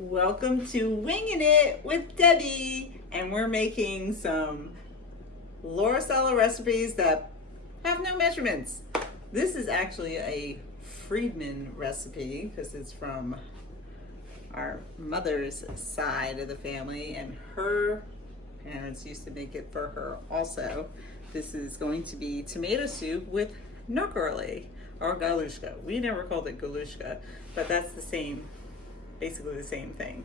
Welcome to Winging It with Debbie, and we're making some Laura Sala recipes that have no measurements. This is actually a Friedman recipe because it's from our mother's side of the family, and her parents used to make it for her also. This is going to be tomato soup with Nockerl or galushka. We never called it galushka, but that's the same, basically the same thing.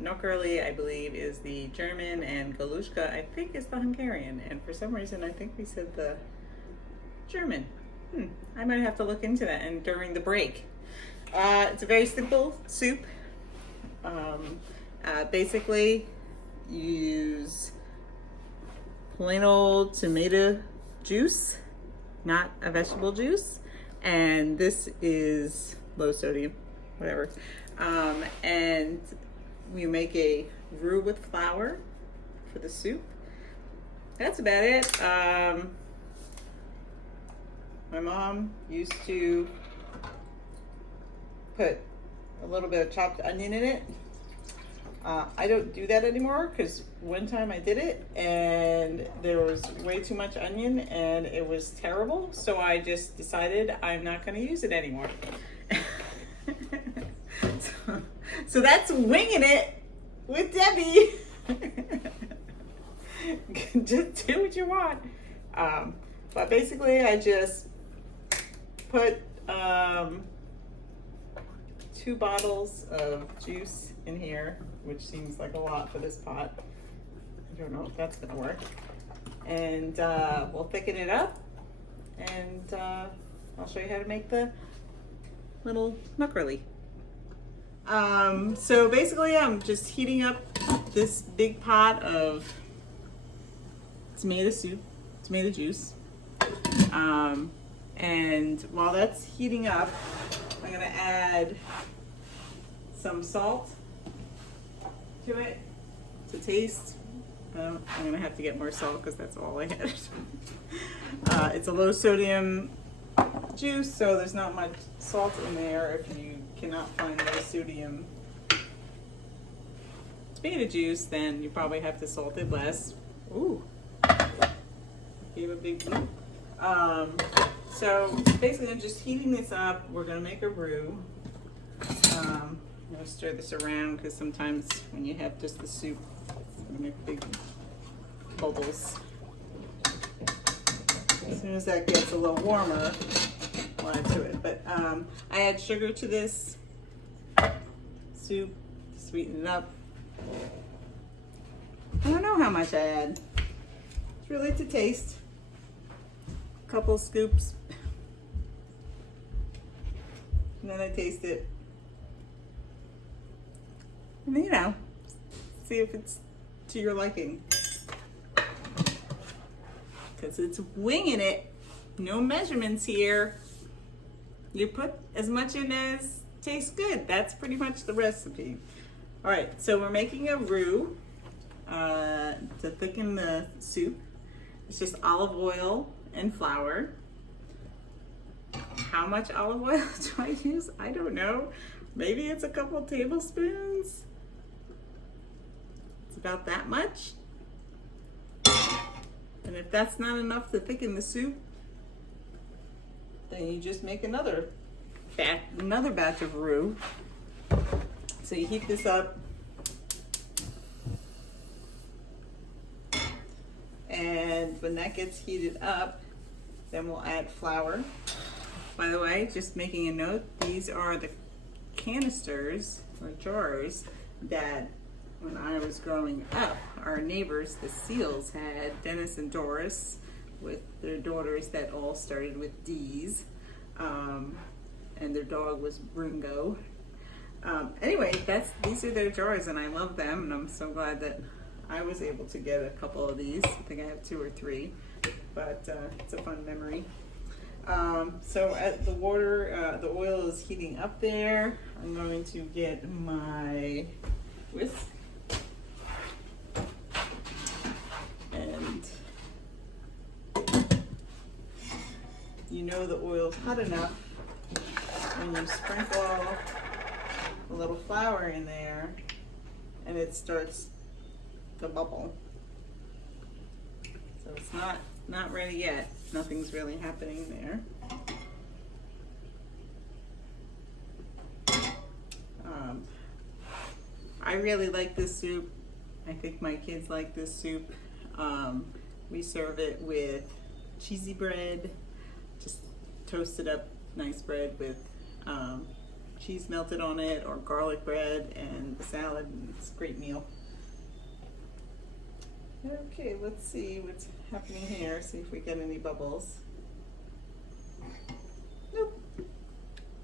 Nockerl, I believe, is the German, and galushka, I think, is the Hungarian. And for some reason, I think we said the German. I might have to look into that. And during the break, it's a very simple soup. Basically, you use plain old tomato juice, not a vegetable juice, and this is low sodium, whatever. And you make a roux with flour for the soup. That's about it. My mom used to put a little bit of chopped onion in it. I don't do that anymore because one time I did it and there was way too much onion and it was terrible. So I just decided I'm not going to use it anymore. So that's Winging It with Debbie. Just do what you want. But basically I just put 2 bottles of juice in here, which seems like a lot for this pot. I don't know if that's gonna work. And we'll thicken it up, and I'll show you how to make the little Nockerl. So basically I'm just heating up this big pot of tomato soup, tomato juice. And while that's heating up, I'm gonna add some salt to it to taste. I'm gonna have to get more salt because that's all I had. It's a low sodium juice, so there's not much salt in there. If you cannot find low sodium tomato juice, then you probably have to salt it less. Ooh, gave a big bloop. So basically I'm just heating this up. We're gonna make a roux. I'm gonna stir this around because sometimes when you have just the soup, it's gonna make big bubbles. As soon as that gets a little warmer, I'll add to it. But I add sugar to this soup to sweeten it up. I don't know how much I add. It's really to taste. A couple scoops. And then I taste it. And then, you know, see if it's to your liking. Because it's winging it. No measurements here. You put as much in as tastes good. That's pretty much the recipe. All right, so we're making a roux to thicken the soup. It's just olive oil and flour. How much olive oil do I use? I don't know. Maybe it's a couple tablespoons. It's about that much. And if that's not enough to thicken the soup, then you just make another batch of roux. So you heat this up. And when that gets heated up, then we'll add flour. By the way, just making a note, these are the canisters or jars that when I was growing up, our neighbors, the Seals, had Dennis and Doris with their daughters that all started with D's. And their dog was Ringo. Anyway, these are their jars and I love them, and I'm so glad that I was able to get a couple of these. I think I have 2 or 3, but it's a fun memory. So as the oil is heating up there, I'm going to get my whisk. And you know the oil's hot enough when you sprinkle a little flour in there and it starts to bubble. So it's not ready yet. Nothing's really happening there. I really like this soup. I think my kids like this soup. We serve it with cheesy bread, just toasted up nice bread with cheese melted on it, or garlic bread and a salad. It's a great meal. Okay, let's see what's happening here. See if we get any bubbles. Nope.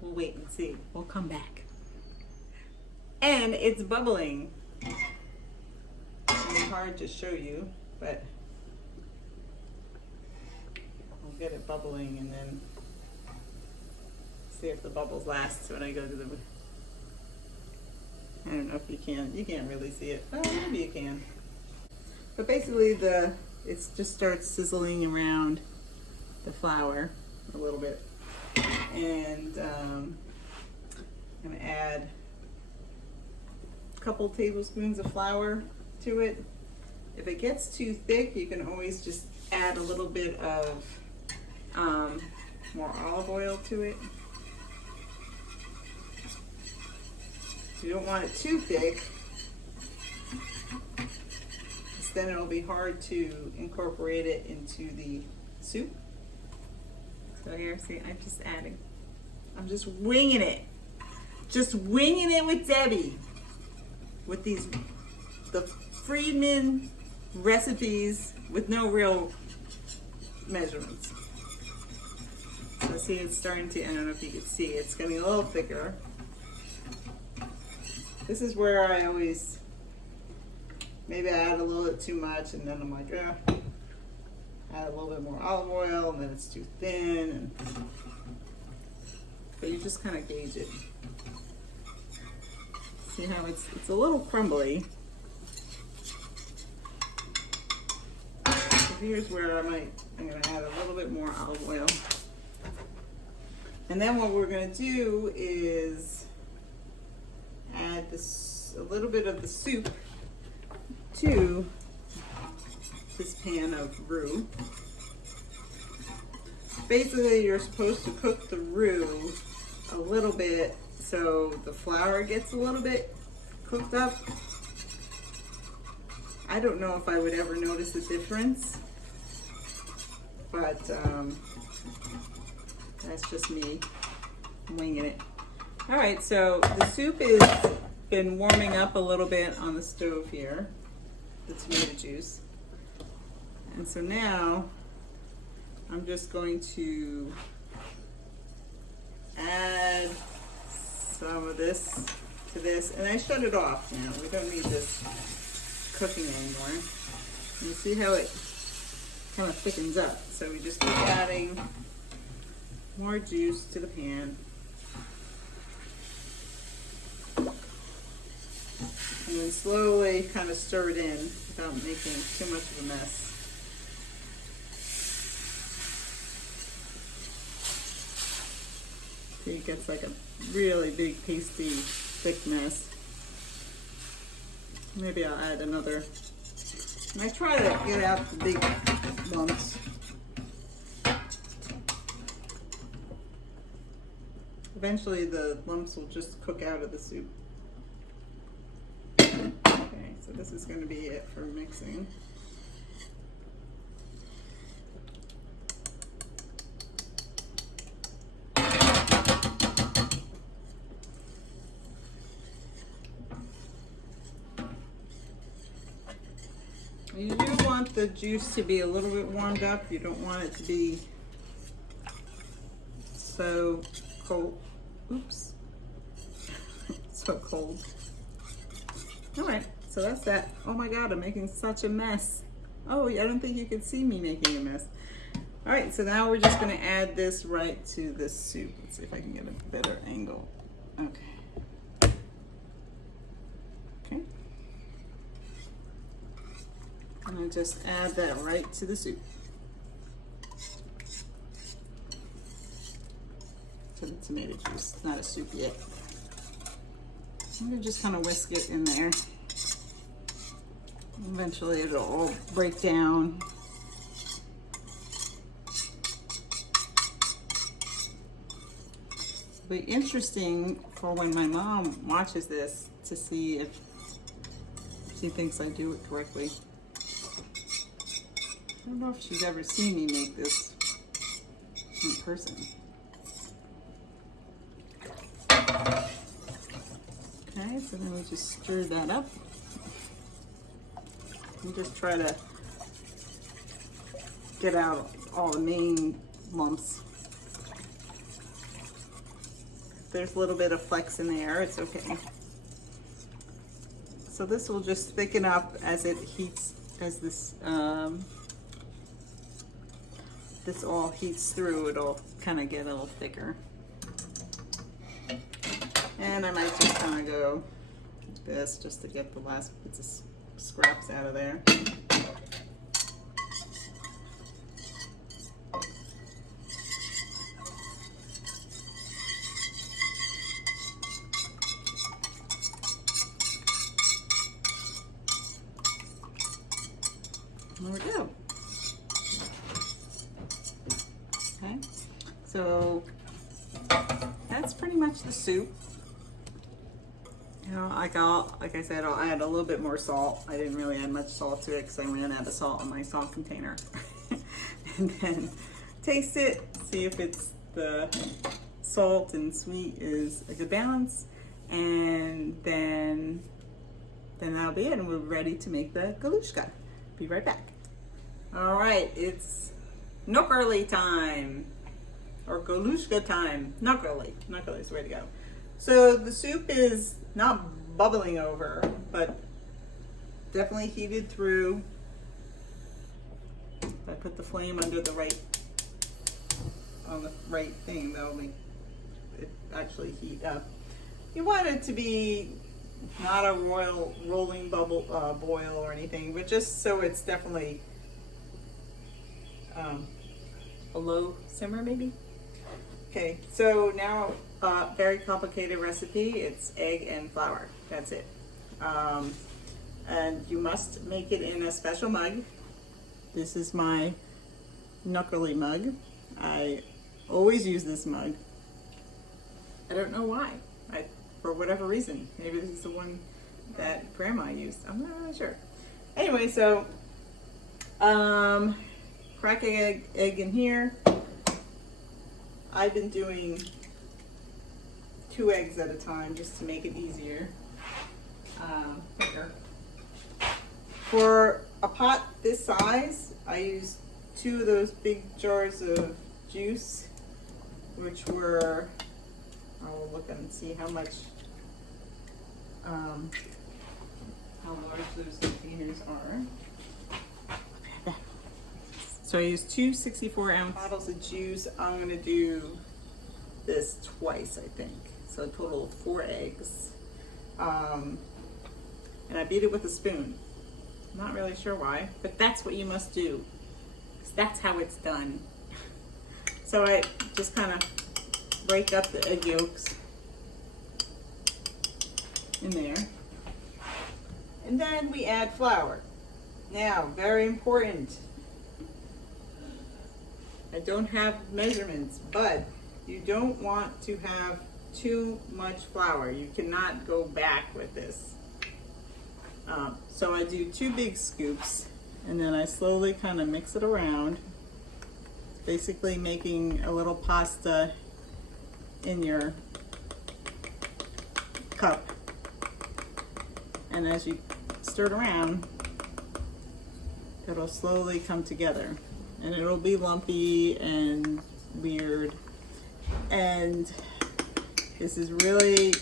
We'll wait and see. We'll come back. And it's bubbling. It's hard to show you, but I'll get it bubbling and then see if the bubbles last when I go to the, I don't know if you can't really see it. Oh, maybe you can. But basically it just starts sizzling around the flour a little bit. And I'm gonna add a couple tablespoons of flour to it. If it gets too thick, you can always just add a little bit of more olive oil to it. You don't want it too thick, because then it'll be hard to incorporate it into the soup. So here, see, I'm just winging it. Just winging it with Debbie. With the Friedman recipes with no real measurements. So see, it's starting to, I don't know if you can see, it's getting a little thicker. This is where I always, maybe I add a little bit too much and then I'm like, add a little bit more olive oil and then it's too thin. But you just kind of gauge it. See how it's a little crumbly. So here's where I'm gonna add a little bit more olive oil. And then what we're gonna do is add a little bit of the soup to this pan of roux. Basically, you're supposed to cook the roux a little bit so the flour gets a little bit cooked up. I don't know if I would ever notice a difference, but that's just me winging it. All right, so the soup has been warming up a little bit on the stove here, the tomato juice. And so now I'm just going to add some of this to this, and I shut it off now. We don't need this cooking anymore. You see how it kind of thickens up. So we just keep adding more juice to the pan. And then slowly kind of stir it in without making too much of a mess. See, it gets like a really big, pasty, thick mess. Maybe I'll add another. And I try to get out the big lumps. Eventually the lumps will just cook out of the soup. Okay, so this is going to be it for mixing. You do want the juice to be a little bit warmed up. You don't want it to be so cold. Oops. So cold. All right, so that's that. Oh my God, I'm making such a mess. Oh, I don't think you can see me making a mess. All right, so now we're just gonna add this right to the soup. Let's see if I can get a better angle. Okay. Okay. I'm gonna just add that right to the soup. To the tomato juice, not a soup yet. I'm gonna just kind of whisk it in there. Eventually it'll all break down. It'll be interesting for when my mom watches this to see if she thinks I do it correctly. I don't know if she's ever seen me make this in person. Okay, so then we just stir that up. And just try to get out all the main lumps. If there's a little bit of flecks in there, it's okay. So this will just thicken up as it heats, as this this all heats through, it'll kind of get a little thicker. And I might just kind of go like this just to get the last bits of scraps out of there. There we go. Okay, so that's pretty much the soup. You know, like I said, I'll add a little bit more salt. I didn't really add much salt to it because I ran out of salt in my salt container. And then taste it, see if it's the salt and sweet is a good balance, and then that'll be it, and we're ready to make the galushka. Be right back. All right, it's Nockerl time, or galushka time. Nockerl is the way to go. So the soup is not bubbling over, but definitely heated through. If I put the flame under the right, on the right thing, that'll make it actually heat up. You want it to be not a rolling bubble boil or anything, but just so it's definitely a low simmer maybe. Okay, so now very complicated recipe. It's egg and flour. That's it. And you must make it in a special mug. This is my Nockerl mug. I always use this mug. I don't know why. For whatever reason. Maybe this is the one that Grandma used. I'm not really sure. Anyway, so crack egg in here. I've been doing 2 eggs at a time just to make it easier. Quicker. For a pot this size, I used 2 of those big jars of juice, which were, I'll look and see how much, how large those containers are. So I used 2 64-ounce bottles of juice. I'm gonna do this twice, I think. So a total of 4 eggs. And I beat it with a spoon. I'm not really sure why, but that's what you must do. 'Cause that's how it's done. So I just kind of break up the egg yolks in there. And then we add flour. Now, very important. I don't have measurements, but you don't want to have too much flour. You cannot go back with this. So I do 2 big scoops, and then I slowly kind of mix it around. It's basically making a little pasta in your cup. And as you stir it around, it'll slowly come together. And it'll be lumpy and weird. And this is really,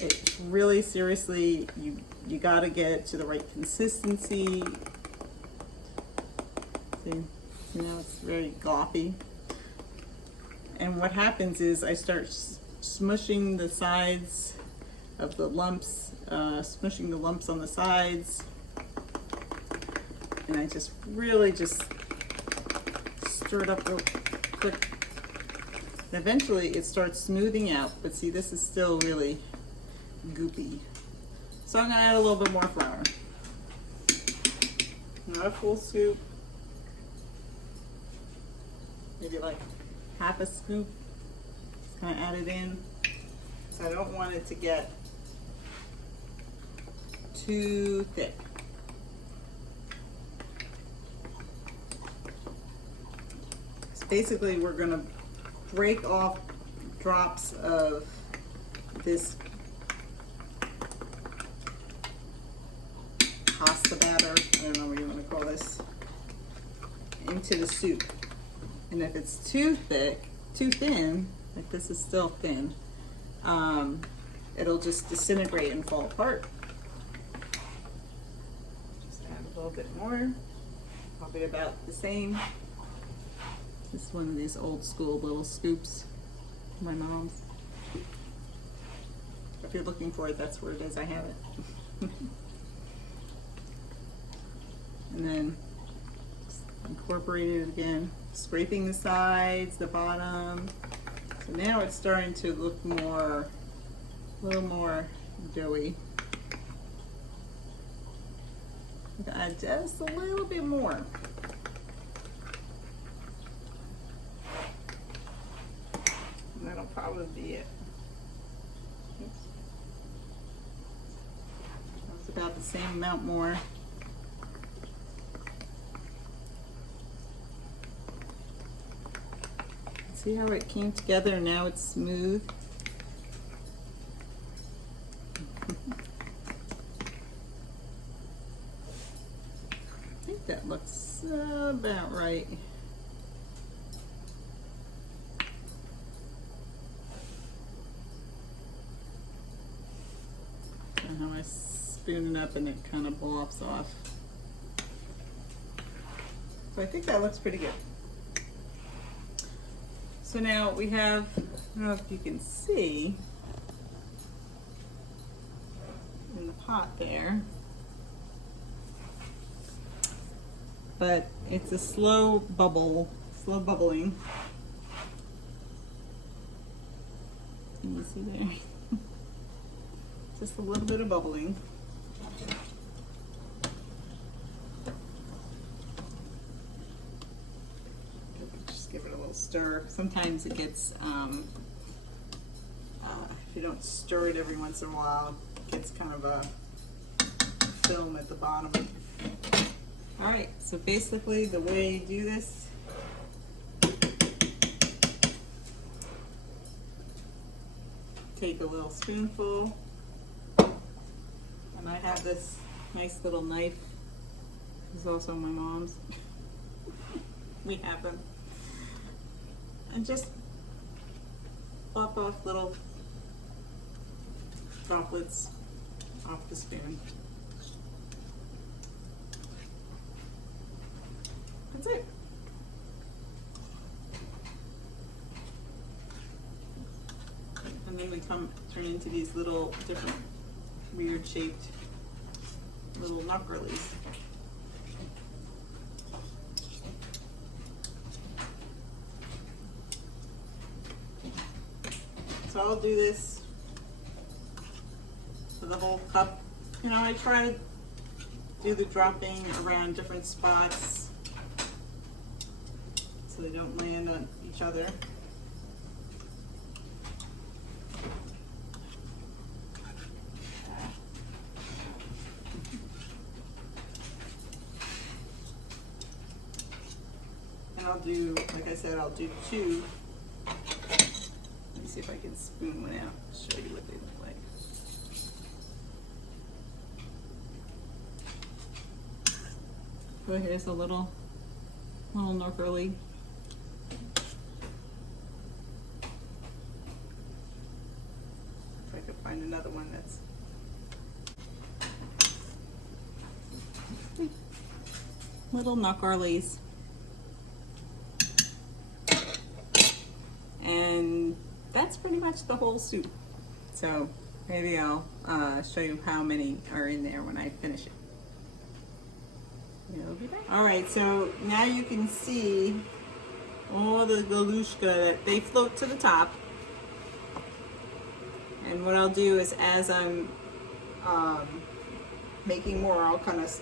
it's really seriously, you gotta get it to the right consistency. See, now it's very gloppy. And what happens is I start smushing the sides of the lumps, smushing the lumps on the sides. And I just really just stir it up real quick. And eventually it starts smoothing out, but see, this is still really goopy. So I'm gonna add a little bit more flour. Not a full scoop. Maybe like half a scoop. Just gonna add it in. So I don't want it to get too thick. So basically we're gonna break off drops of this pasta batter, I don't know what you want to call this, into the soup. And if it's too thick, too thin, like this is still thin, it'll just disintegrate and fall apart. Just add a little bit more, probably about the same. This is one of these old school little scoops, my mom's. If you're looking for it, that's where it is, I have it. And then incorporate it again, scraping the sides, the bottom. So now it's starting to look more, a little more doughy. I'm gonna add just a little bit more. And that'll probably be it. Oops. That's about the same amount more. See how it came together? Now it's smooth. I think that looks about right. And how I spoon it up and it kind of blobs off. So I think that looks pretty good. So now we have, I don't know if you can see in the pot there, but it's a slow bubbling. Can you see there? Just a little bit of bubbling. Give it a little stir. Sometimes it gets, if you don't stir it every once in a while, it gets kind of a film at the bottom. All right, so basically the way you do this, take a little spoonful, and I have this nice little knife. This is also my mom's. We have them. And just pop off little droplets off the spoon. That's it. And then we turn into these little different weird shaped little nockerlies. So I'll do this for the whole cup. You know, I try to do the dropping around different spots so they don't land on each other. And I'll do, like I said, I'll do two. Let me see if I can spoon one out, show you what they look like. So here's a little nockerly. If I could find another one that's little nockerlies. And that's pretty much the whole soup. So maybe I'll show you how many are in there when I finish it. You'll be back. All right, so now you can see all the galushka, they float to the top. And what I'll do is as I'm making more, I'll kind of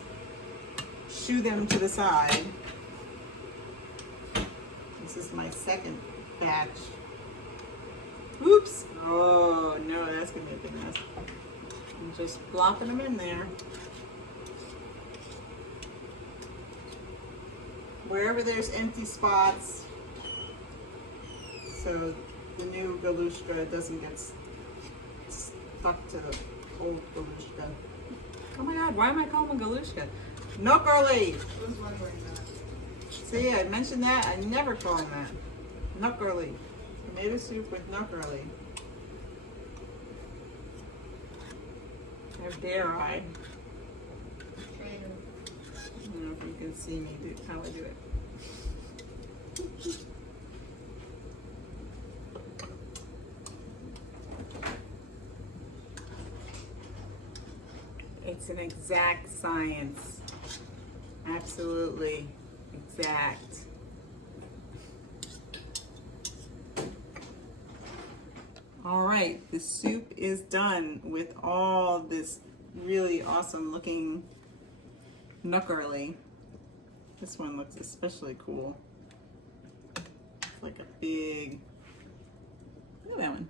shoo them to the side. This is my second batch. Oops! Oh no, that's gonna be a big mess. I'm just plopping them in there. Wherever there's empty spots, so the new galushka doesn't get stuck to the old galushka. Oh my god, why am I calling it galushka? Nockerl! Who's wondering that? See, I mentioned that. I never call them that. Nockerl. Tomato soup with nockerl. How dare I? I don't know if you can see me do how I do it. It's an exact science. Absolutely exact. All right, the soup is done with all this really awesome looking nockerl. This one looks especially cool. It's like a big, look at that one,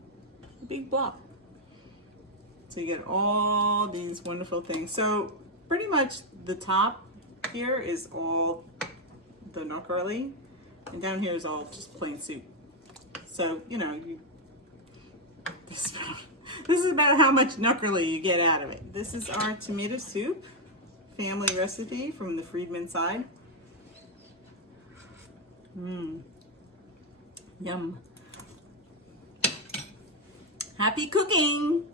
a big block. So you get all these wonderful things. So pretty much the top here is all the nockerl, and down here is all just plain soup. So, you know, this is about how much nockerl you get out of it. This is our tomato soup family recipe from the Friedman side. Yum. Happy cooking!